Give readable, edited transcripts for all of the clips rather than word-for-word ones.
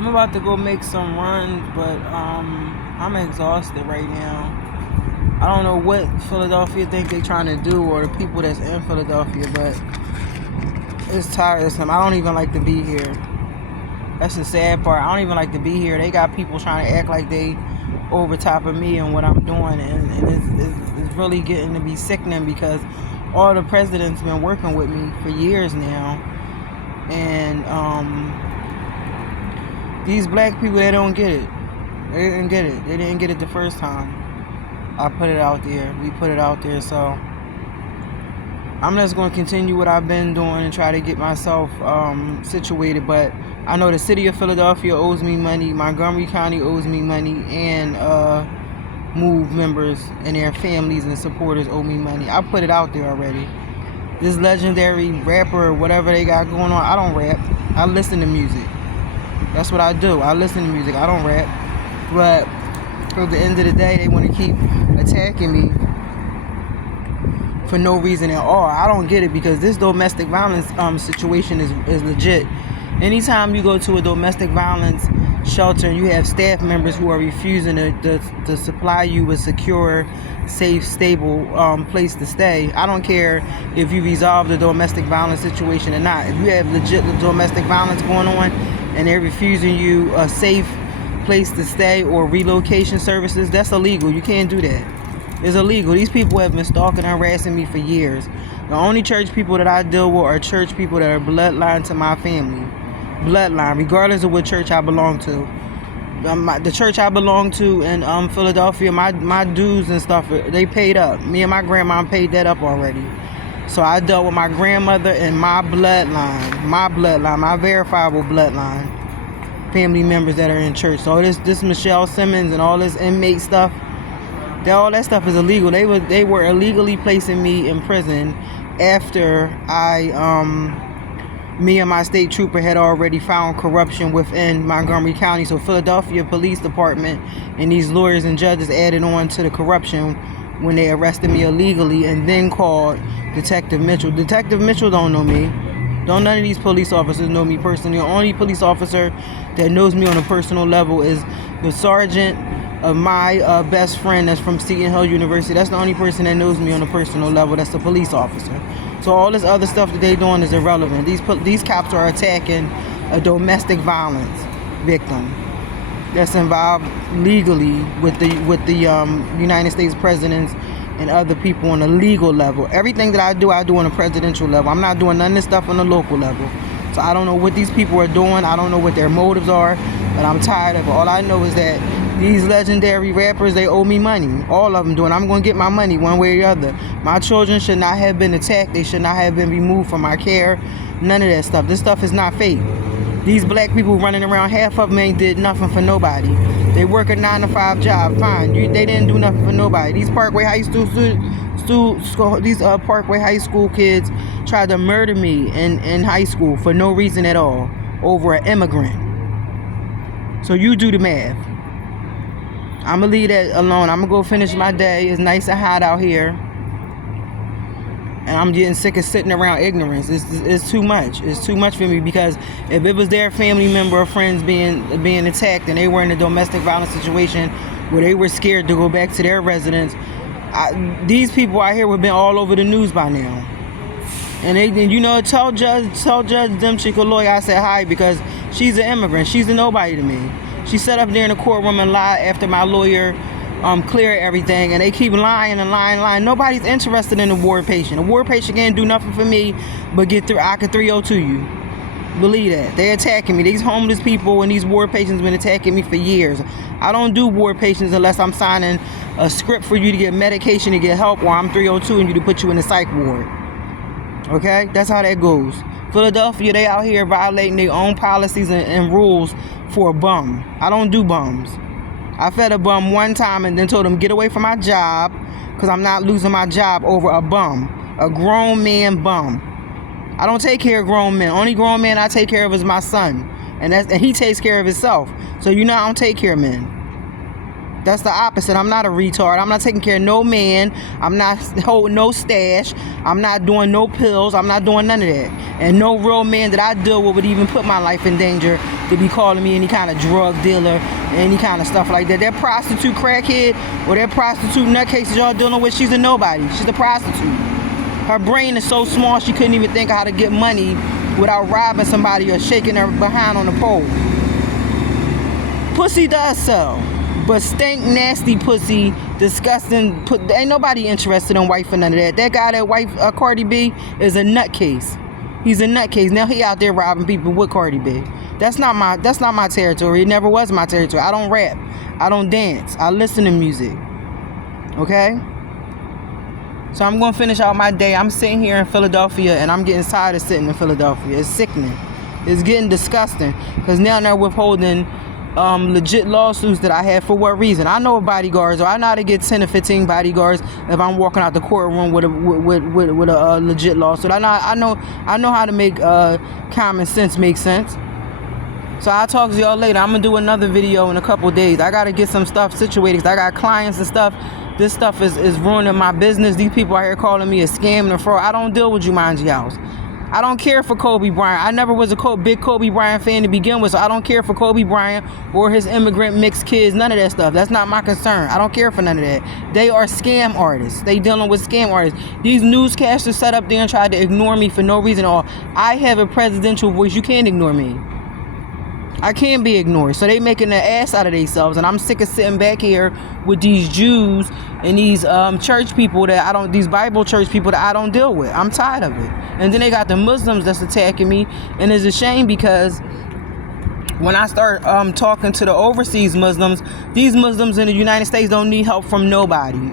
I'm about to go make some runs, but I'm exhausted right now. I don't know what Philadelphia think they're trying to do, or the people that's in Philadelphia, but it's tiresome. I don't even like to be here. That's the sad part. I don't even like to be here. They got people trying to act like they over top of me and what I'm doing, and it's really getting to be sickening, because all the presidents been working with me for years now, and these black people, they don't get it. They didn't get it. They didn't get it the first time I put it out there. We put it out there, so I'm just going to continue what I've been doing and try to get myself situated. But I know the city of Philadelphia owes me money, Montgomery County owes me money, and MOVE members and their families and supporters owe me money. I put it out there already. This legendary rapper or whatever they got going on, I don't rap. I listen to music. That's what I do. I listen to music. I don't rap. But at the end of the day, they want to keep attacking me for no reason at all. I don't get it, because this domestic violence situation is legit. Anytime you go to a domestic violence shelter and you have staff members who are refusing to supply you with secure, safe, stable place to stay, I don't care if you resolve the domestic violence situation or not. If you have legit domestic violence going on and they're refusing you a safe place to stay or relocation services, that's illegal. You can't do that. It's illegal. These people have been stalking and harassing me for years. The only church people that I deal with are church people that are bloodline to my family. Bloodline, regardless of what church I belong to. The church I belong to in Philadelphia, my dues and stuff, they paid up. Me and my grandma paid that up already. So I dealt with my grandmother and my bloodline, my verifiable bloodline, family members that are in church. So this Michelle Simmons and all this inmate stuff, all that stuff is illegal. They were illegally placing me in prison after me and my state trooper had already found corruption within Montgomery County. So Philadelphia Police Department and these lawyers and judges added on to the corruption when they arrested me illegally, and then called Detective Mitchell. Detective Mitchell don't know me. None of these police officers know me personally. The only police officer that knows me on a personal level is the sergeant of my best friend that's from Seton Hill University. That's the only person that knows me on a personal level. That's a police officer. So all this other stuff that they doing is irrelevant. These cops are attacking a domestic violence victim that's involved legally with the United States presidents and other people on a legal level. Everything that I do on a presidential level. I'm not doing none of this stuff on the local level. So I don't know what these people are doing. I don't know what their motives are, but I'm tired of it. All I know is that these legendary rappers, they owe me money. All of them do, and I'm going to get my money one way or the other. My children should not have been attacked. They should not have been removed from my care. None of that stuff. This stuff is not fake. These black people running around, half of them ain't did nothing for nobody. They work a 9-to-5 job, fine. They didn't do nothing for nobody. These Parkway High School kids tried to murder me in high school for no reason at all over an immigrant. So you do the math. I'm going to leave that alone. I'm going to go finish my day. It's nice and hot out here. And I'm getting sick of sitting around ignorance. It's too much. It's too much for me, because if it was their family member or friends being attacked and they were in a domestic violence situation where they were scared to go back to their residence, these people out here would have been all over the news by now. And tell Judge Demchika lawyer I said hi, because she's an immigrant. She's a nobody to me. She sat up there in the courtroom and lied after my lawyer cleared everything, and they keep lying. Nobody's interested in a ward patient. A ward patient can't do nothing for me but get through. I could 302 you. Believe that. They're attacking me. These homeless people and these ward patients have been attacking me for years. I don't do ward patients unless I'm signing a script for you to get medication to get help, or I'm 302 and you to put you in the psych ward. Okay? That's how that goes. Philadelphia, they out here violating their own policies and rules for a bum. I don't do bums. I fed a bum one time and then told him, get away from my job, because I'm not losing my job over a bum. A grown man bum. I don't take care of grown men. Only grown man I take care of is my son. And he takes care of himself. So I don't take care of men. That's the opposite. I'm not a retard. I'm not taking care of no man. I'm not holding no stash. I'm not doing no pills. I'm not doing none of that. And no real man that I deal with would even put my life in danger to be calling me any kind of drug dealer, any kind of stuff like that. That prostitute crackhead or that prostitute nutcase y'all dealing with, she's a nobody. She's a prostitute. Her brain is so small she couldn't even think of how to get money without robbing somebody or shaking her behind on the pole. Pussy does sell. But stink, nasty pussy, disgusting. Ain't nobody interested in wife for none of that. That guy that wife Cardi B is a nutcase. He's a nutcase. Now he out there robbing people with Cardi B. That's not my territory. It never was my territory. I don't rap. I don't dance. I listen to music. Okay? So I'm gonna finish out my day. I'm sitting here in Philadelphia and I'm getting tired of sitting in Philadelphia. It's sickening. It's getting disgusting. Because now they're withholding legit lawsuits that I have. For what reason? I know bodyguards, or I know how to get 10 or 15 bodyguards if I'm walking out the courtroom with a legit lawsuit. I know how to make common sense make sense. So I'll talk to y'all later. I'm gonna do another video in a couple days. I gotta get some stuff situated. I got clients and stuff. This stuff is ruining my business. These people out here calling me a scam and fraud. I don't deal with you, mind your house. I don't care for Kobe Bryant. I never was a big Kobe Bryant fan to begin with, so I don't care for Kobe Bryant or his immigrant mixed kids, none of that stuff. That's not my concern. I don't care for none of that. They are scam artists. They dealing with scam artists. These newscasters set up there and tried to ignore me for no reason at all. I have a presidential voice. You can't ignore me. I can't be ignored. So they making an ass out of themselves, and I'm sick of sitting back here with these Jews and these church people these Bible church people that I don't deal with. I'm tired of it. And then they got the Muslims that's attacking me, and it's a shame because when I start talking to the overseas Muslims, these Muslims in the United States don't need help from nobody.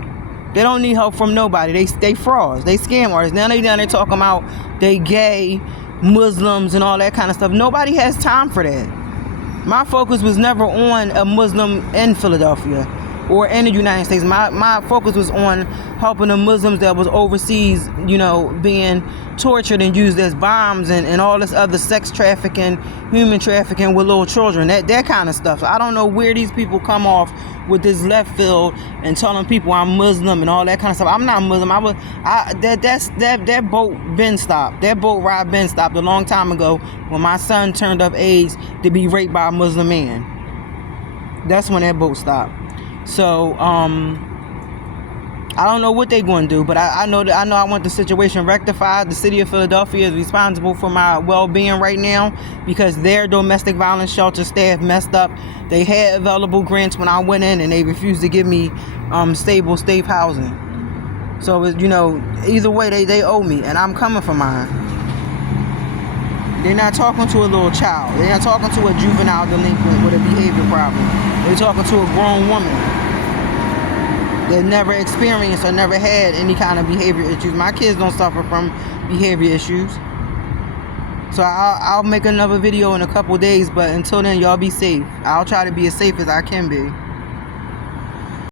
They don't need help from nobody. They frauds. They scam artists. Now they down there talking about they gay Muslims and all that kind of stuff. Nobody has time for that. My focus was never on a Muslim in Philadelphia or in the United States. My focus was on helping the Muslims that was overseas, being tortured and used as bombs and all this other sex trafficking, human trafficking with little children, that kind of stuff. So I don't know where these people come off with this left field and telling people I'm Muslim and all that kind of stuff. I'm not Muslim. That boat been stopped. That boat ride been stopped a long time ago when my son turned up age to be raped by a Muslim man. That's when that boat stopped. So I don't know what they're going to do, but I know I want the situation rectified. The city of Philadelphia is responsible for my well-being right now because their domestic violence shelter staff messed up. They had available grants when I went in, and they refused to give me stable, safe housing. So either way, they owe me, and I'm coming for mine. They're not talking to a little child. They're not talking to a juvenile delinquent with a behavior problem. They're talking to a grown woman that never experienced or never had any kind of behavior issues. My kids don't suffer from behavior issues. So I'll make another video in a couple days, but until then, y'all be safe. I'll try to be as safe as I can be.